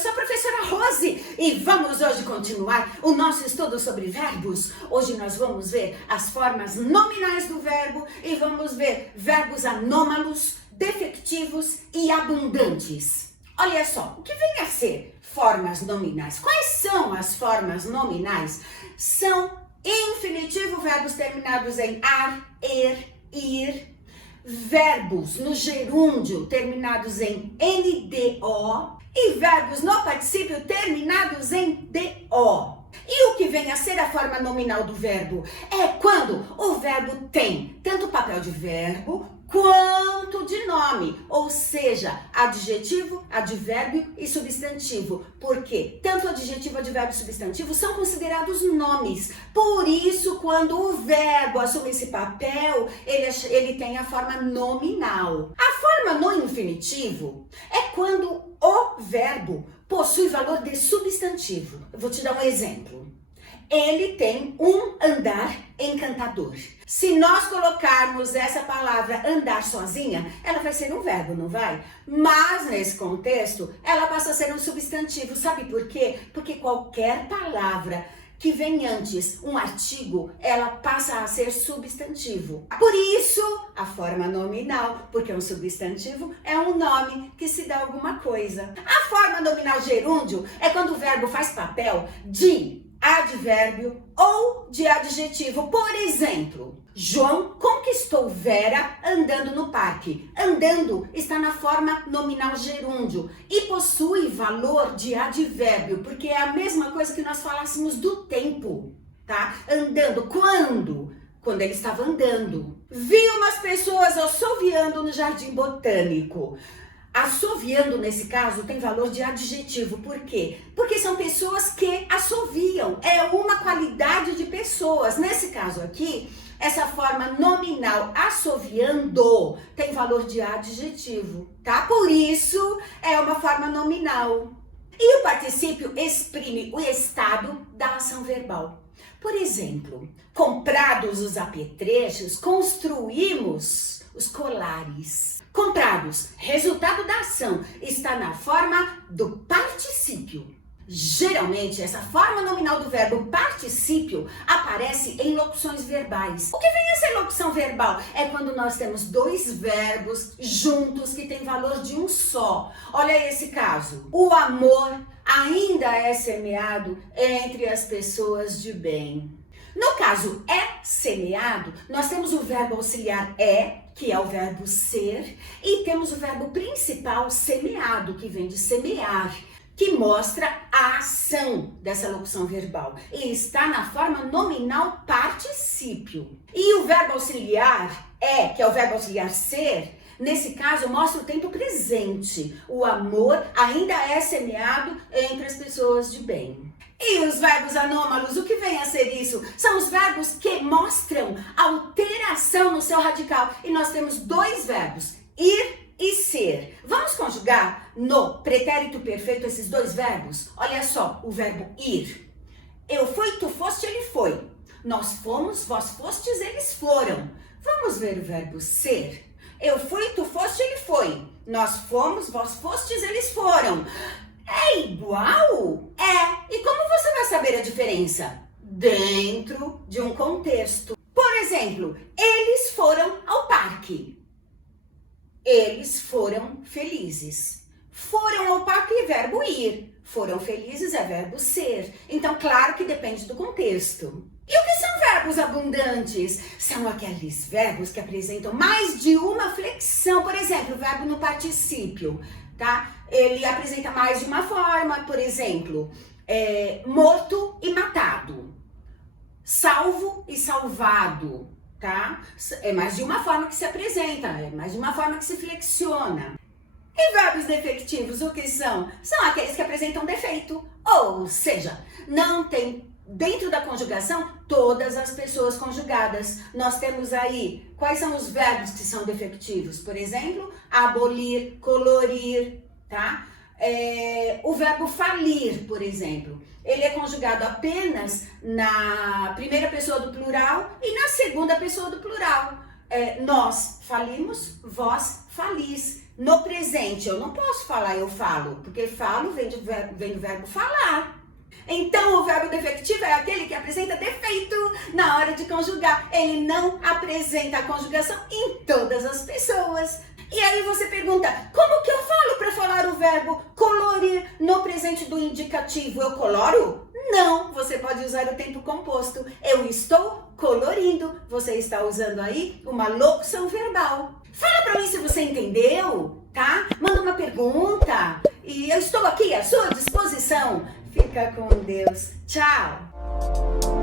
sou a professora Rose e vamos hoje continuar o nosso estudo sobre verbos. Hoje nós vamos ver as formas nominais do verbo e vamos ver verbos anômalos, defectivos e abundantes. Olha só, o que vem a ser formas nominais? Quais são as formas nominais? São infinitivo, verbos terminados em ar, ir, verbos no gerúndio terminados em NDO e verbos no particípio terminados em DO. E o que vem a ser a forma nominal do verbo? É quando o verbo tem tanto papel de verbo quanto de nome, ou seja, adjetivo, advérbio e substantivo. Porque tanto adjetivo, advérbio e substantivo são considerados nomes. Por isso, quando o verbo assume esse papel, ele tem a forma nominal. A forma no infinitivo é quando o verbo possui valor de substantivo. Eu vou te dar um exemplo. Ele tem um andar encantador. Se nós colocarmos essa palavra andar sozinha, ela vai ser um verbo, não vai? Mas nesse contexto, ela passa a ser um substantivo. Sabe por quê? Porque qualquer palavra que vem antes um artigo, ela passa a ser substantivo. Por isso, a forma nominal, porque um substantivo é um nome que se dá alguma coisa. A forma nominal gerúndio é quando o verbo faz papel de advérbio ou de adjetivo. Por exemplo, João conquistou Vera andando no parque. Andando está na forma nominal gerúndio e possui valor de advérbio, porque é a mesma coisa que nós falássemos do tempo, tá? Andando, quando? Quando ele estava andando. Vi umas pessoas assoviando no jardim botânico. Assoviando, nesse caso, tem valor de adjetivo. Por quê? Porque são pessoas que assoviam. É uma qualidade de pessoas. Nesse caso aqui, essa forma nominal assoviando tem valor de adjetivo, tá? Por isso, é uma forma nominal. E o particípio exprime o estado da ação verbal. Por exemplo, comprados os apetrechos, construímos os colares. Comprados, resultado da ação, está na forma do particípio. Geralmente, essa forma nominal do verbo particípio aparece em locuções verbais. O que vem a ser locução verbal? É quando nós temos dois verbos juntos que têm valor de um só. Olha esse caso. O amor ainda é semeado entre as pessoas de bem. No caso é semeado, nós temos o verbo auxiliar que é o verbo ser, e temos o verbo principal semeado, que vem de semear, que mostra a ação dessa locução verbal. E está na forma nominal particípio. E o verbo auxiliar que é o verbo auxiliar ser, nesse caso mostra o tempo presente. O amor ainda é semeado entre as pessoas de bem. E os verbos anômalos, o que vem a ser isso? São os verbos que mostram alteração no seu radical. E nós temos dois verbos, ir e ser. Vamos conjugar no pretérito perfeito esses dois verbos? Olha só, o verbo ir. Eu fui, tu foste, ele foi. Nós fomos, vós fostes, eles foram. Vamos ver o verbo ser. Eu fui, tu foste, ele foi. Nós fomos, vós fostes, eles foram. É igual? É. E como você vai saber a diferença? Dentro de um contexto. Por exemplo, eles foram ao parque. Eles foram felizes. Foram ao parque é verbo ir. Foram felizes é verbo ser. Então, claro que depende do contexto. E o que são verbos abundantes? São aqueles verbos que apresentam mais de uma flexão. Por exemplo, o verbo no particípio, tá? Ele apresenta mais de uma forma. Por exemplo, morto e matado. Salvo e salvado, tá? É mais de uma forma que se apresenta, é mais de uma forma que se flexiona. E verbos defectivos, o que são? São aqueles que apresentam defeito, ou seja, não tem dentro da conjugação todas as pessoas conjugadas. Nós temos aí, quais são os verbos que são defectivos? Por exemplo, abolir, colorir, tá? O verbo falir, por exemplo, ele é conjugado apenas na primeira pessoa do plural e na segunda pessoa do plural. Nós falimos, vós falis. No presente, eu não posso falar, eu falo, porque falo vem do verbo falar. Então, o verbo defectivo é aquele que apresenta defeito na hora de conjugar. Ele não apresenta a conjugação em todas as pessoas. E aí você pergunta, como que eu falo para falar o verbo colorir no presente do indicativo? Eu coloro? Não, você pode usar o tempo composto. Eu estou colorindo. Você está usando aí uma locução verbal. Fala para mim se você entendeu, tá? Manda uma pergunta. E eu estou aqui à sua disposição. Fica com Deus. Tchau!